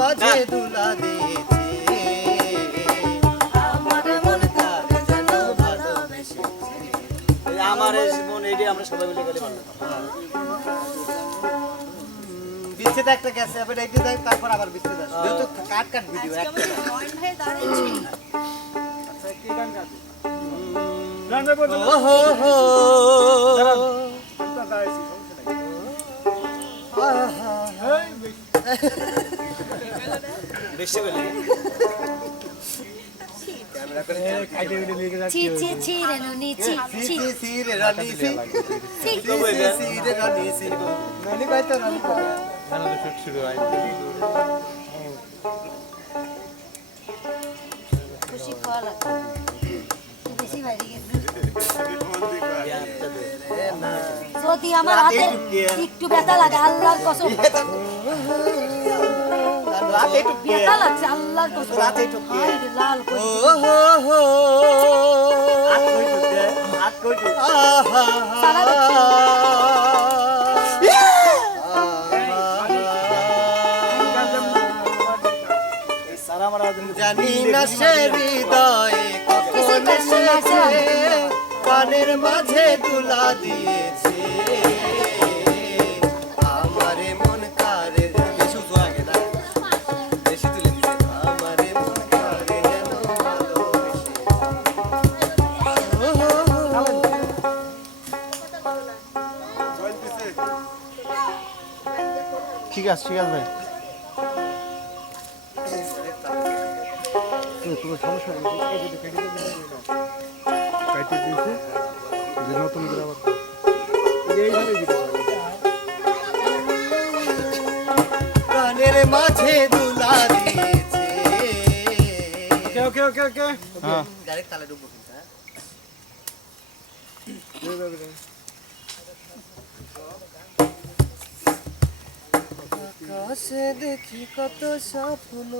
মাঝে দুলা দিয়েছে। আমার মন এই আমার সবাই মিলে গেলে ভালো। বিচ্ছেদ একটা গেছে এবার এইটা দেখ তারপর আবার বিচ্ছেদ আসবে। যেহেতু কাট কাট ভিডিও একটা ও হো হো। রানী রে রানী ভাই। খুশি খাওয়া লাগে বেশি বাড়ি গেছে। যদি আমার হাতে একটু ব্যথা লাগে আল্লাহর কসম। ব্যথা লাগছে আল্লাহর লাল করে ও হো। কানের মাঝে তুলা দিয়েছে। আমারে মন কারে বেশি উঁচু আগে না? বেশি তুলে দিছে আমারে মন কারে যেন ভালোবেসে ও হো হো। ঠিক আছে ঠিক আছে ভাই। তোমার সমস্যা কাইতে দিয়েছে। যে নতুন করে আবার এইভাবে দিতে কানের মাঝে দুলা দিয়েছে। ওকে ওকে ওকে হ্যাঁ। ডাইরেক্ট তালে ডুববো কিন্তু হ্যাঁ। আকাশে দেখি কত স্বপ্ন।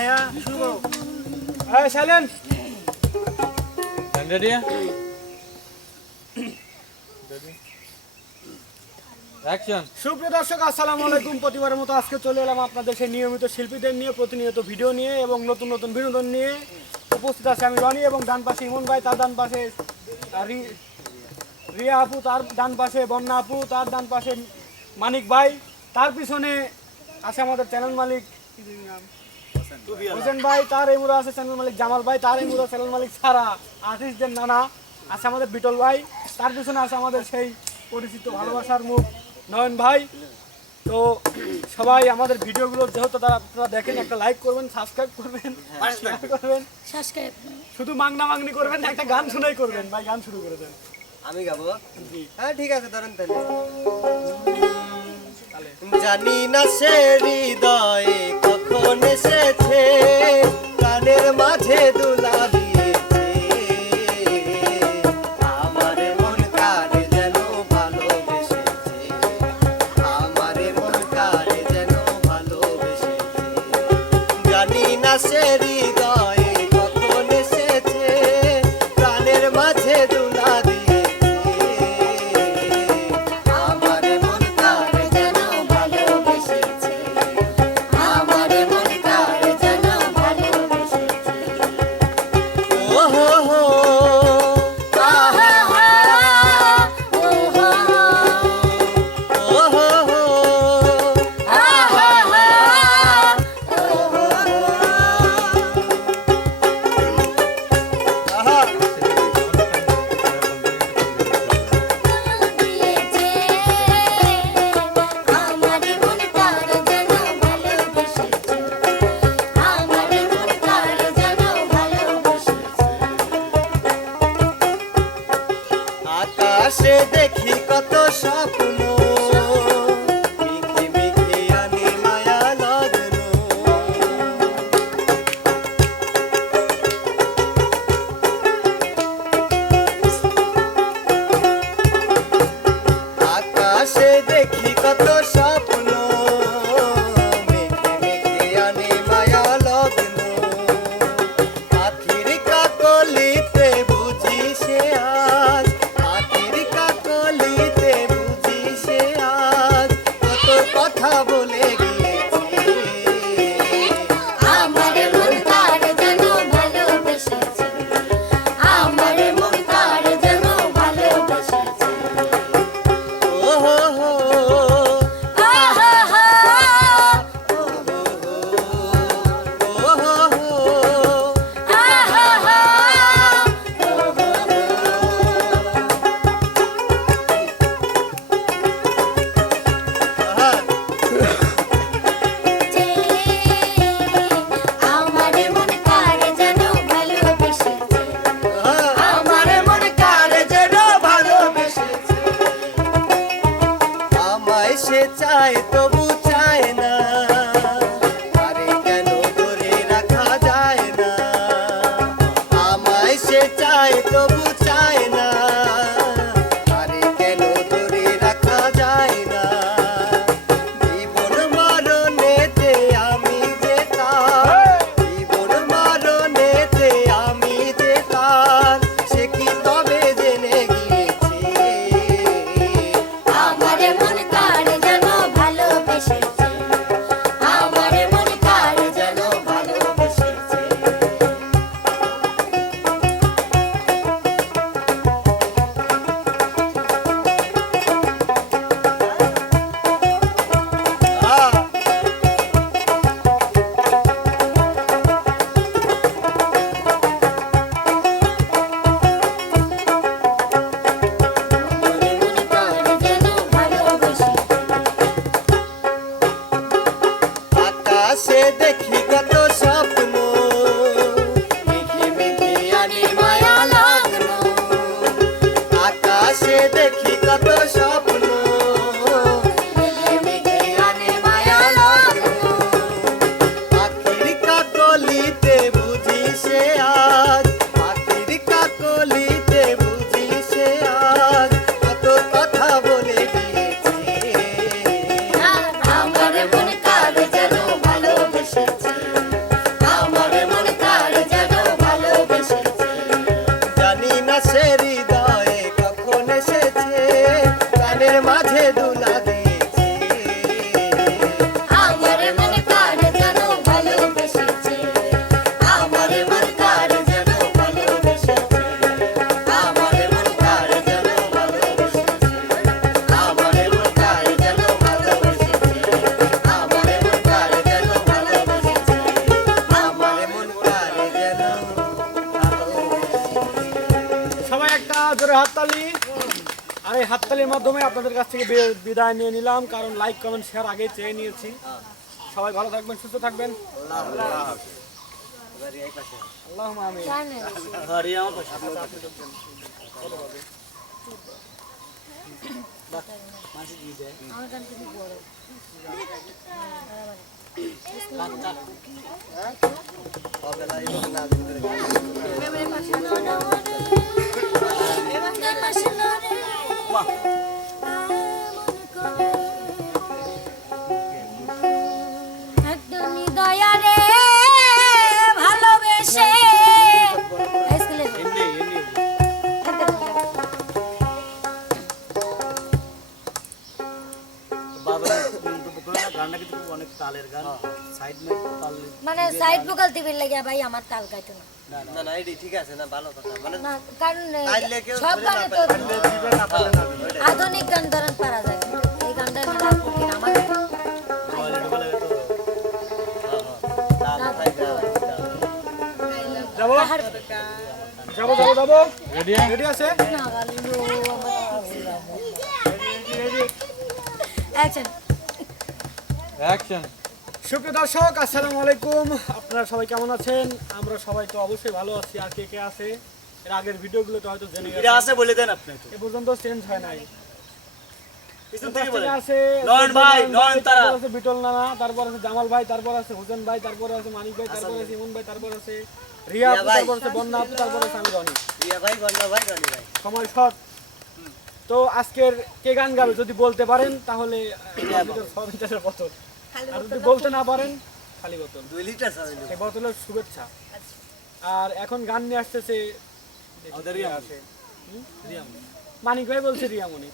ভাইয়া শুভ হ্যাঁ সাইলেন। রেডি অ্যাকশন সুপ্রিয় দর্শক আসসালামু আলাইকুম। প্রতিবারের মতো আজকে চলে এলাম আপনাদের সেই নিয়মিত শিল্পীদের নিয়ে প্রতিনিয়ত ভিডিও নিয়ে এবং নতুন নতুন বিনোদন নিয়ে। উপস্থিত আছে আমি রনি এবং ডান পাশে ইমন ভাই তার ডান পাশে রিয়া আপু তার ডান পাশে বন্যা আপু তার ডান পাশে মানিক ভাই তার পিছনে আছে আমাদের চ্যানেল মালিক? হোসেন ভাই তার এই মুড়া আছে চ্যানেল মালিক। জামাল ভাই তার এই মুড়া চ্যানেল মালিক সারা আর্টিস্টদের নানা। আছে আমাদের বিটল ভাই তার পিছনে আছে আমাদের সেই পরিচিত ভালোবাসার মুখ নয়ন ভাই। তো সবাই আমাদের ভিডিওগুলো যেহেতু তারা আপনারা দেখেন একটা লাইক করবেন সাবস্ক্রাইব করবেন করবেন। সাবস্ক্রাইব শুধু মাংনা মাংনি করবেন না, একটা গান শুনাই করবেন। ভাই গান শুরু করে দেন। আমি গাবো? হ্যাঁ ঠিক আছে ধরেন তাহলে। জানি না সে হৃদয়ে কখন এসেছে কানের মাঝে দুলা সে চায় তবু চায় হাততালির মাধ্যমে আপনাদের কাছ থেকে বিদায় নিয়ে নিলাম। কারণ লাইক কমেন্ট শেয়ার আগেই চেয়ে নিয়েছি। সবাই ভালো থাকবেন, সুস্থ থাকবেন। আল্লাহ আমিন। তাল কাইতো না। না না এটি ঠিক আছে না ভালো কথা। মানে না কারণ সব গানে তো আধুনিক গান ধরেন পারা যায়। এই গানটা আমার। যাব? যাব যাব যাব রেডি রেডি আছে? না গালি অ্যাকশন সুপ্রিয় দর্শক আসসালামু আলাইকুম। আপনারা সবাই কেমন আছেন? আমরা সবাই তো অবশ্যই ভালো আছি। আর কে কে আছে? এর আগের ভিডিওগুলোতে হয়তো জেনে এটা আছে বলে দেন আপনি তো। এ পর্যন্ত চেঞ্জ হয় নাই। পিছন থেকে বলেন। আছে নয়ন ভাই, নয়ন তারা। তারপর আছে বিটল নানা তারপর আছে জামাল ভাই তারপর আছে হোসেন ভাই তারপর আছে মানিক ভাই তারপর আছে ইমন ভাই তারপর আছে রিয়া ভাই। তারপর আছে বন্যা তারপর আছে আমি রনি। রিয়া ভাই ভাই রনি ভাই। সময় শর্ট তো আজকের কে গান গাবে যদি বলতে পারেন তাহলে আর যদি বলতে না পারেন খালি বোতল। দুই লিটার বোতলের শুভেচ্ছা। আর এখন গান নিয়ে আসতেছে মানিক ভাই বলছে রিয়ামণি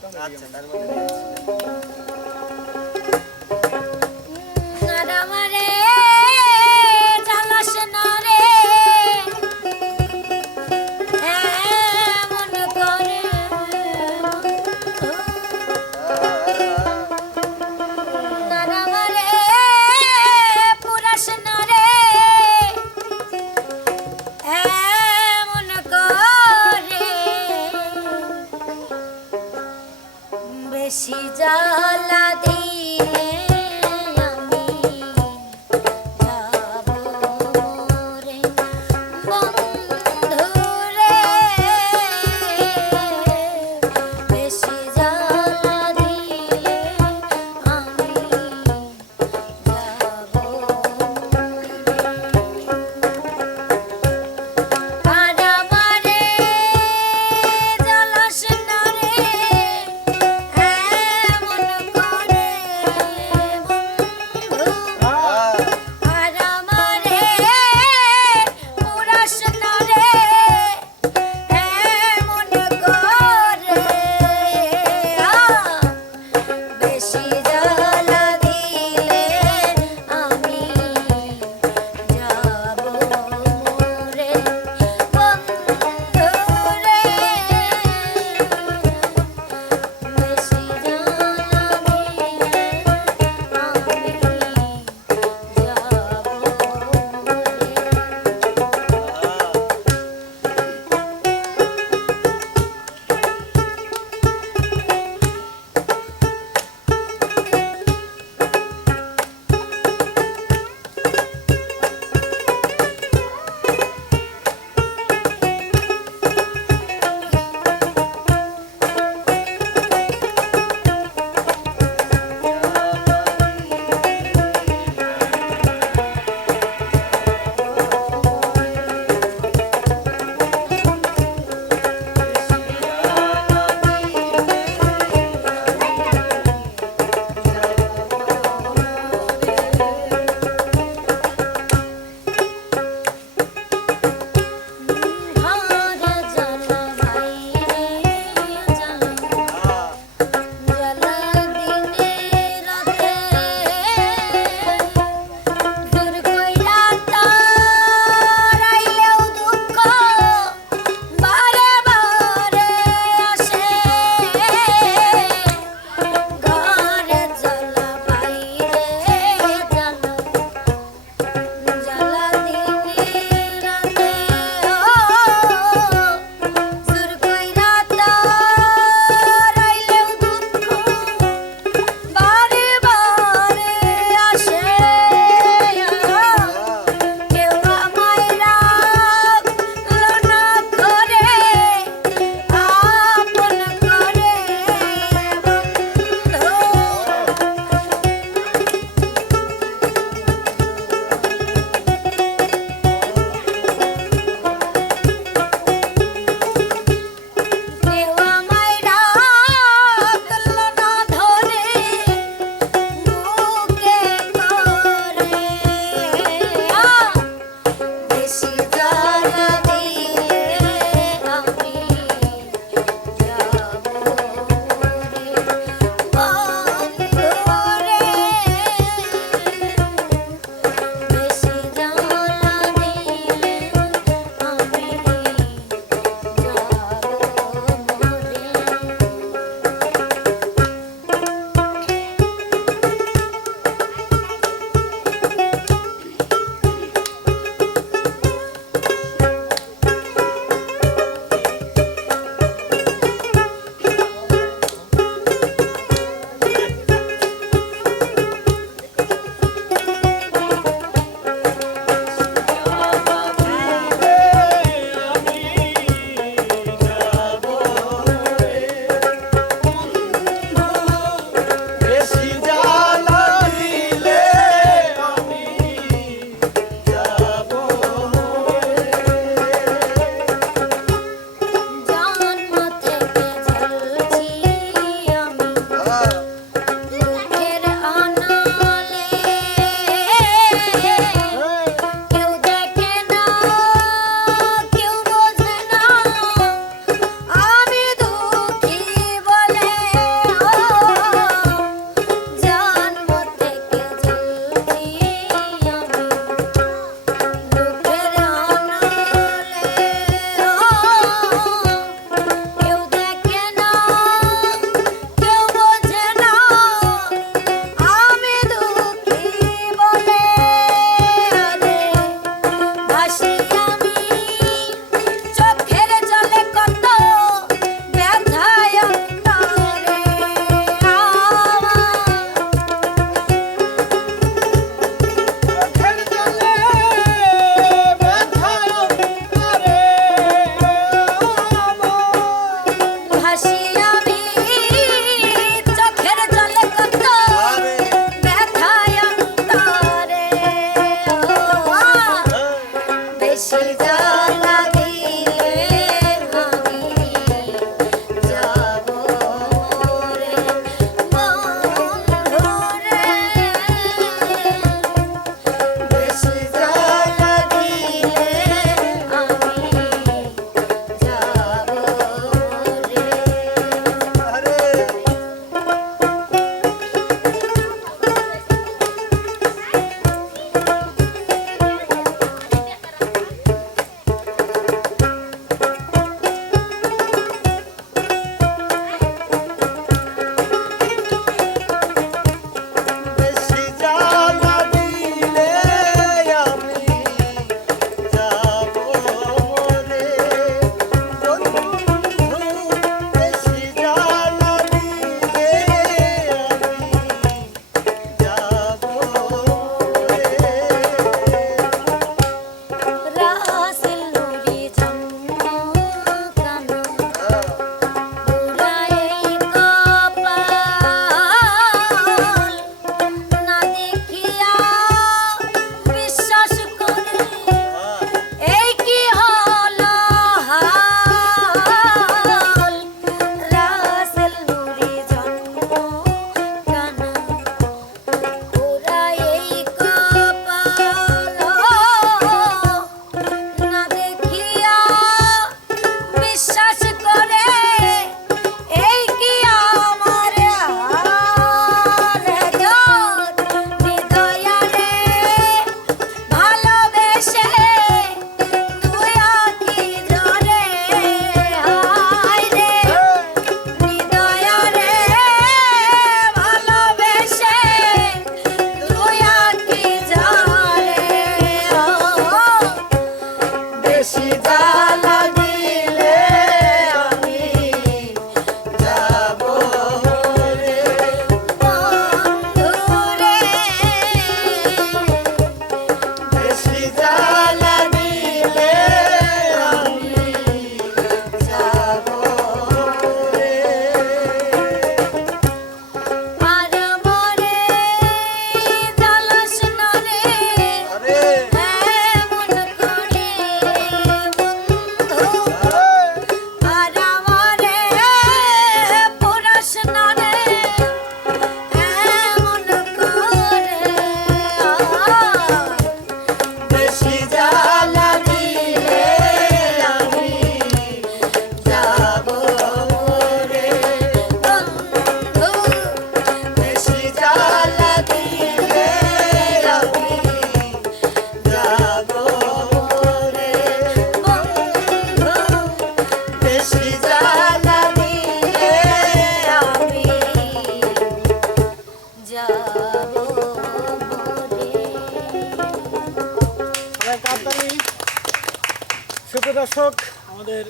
দর্শক আমাদের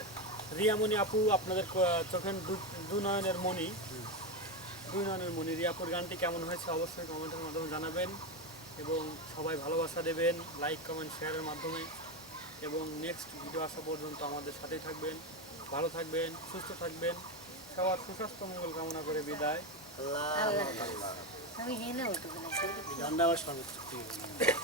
রিয়ামণি আপু আপনাদের চোখের দু- দু নয়নের মণি। দুই নয়নের মণি রিয়াপুর গানটি কেমন হয়েছে অবশ্যই কমেন্টের মাধ্যমে জানাবেন এবং সবাই ভালোবাসা দেবেন লাইক কমেন্ট শেয়ারের মাধ্যমে। এবং নেক্সট ভিডিও আসা পর্যন্ত আমাদের সাথেই থাকবেন ভালো থাকবেন সুস্থ থাকবেন। সবার সুস্বাস্থ্য মঙ্গল কামনা করে বিদায়। আল্লাহ আমি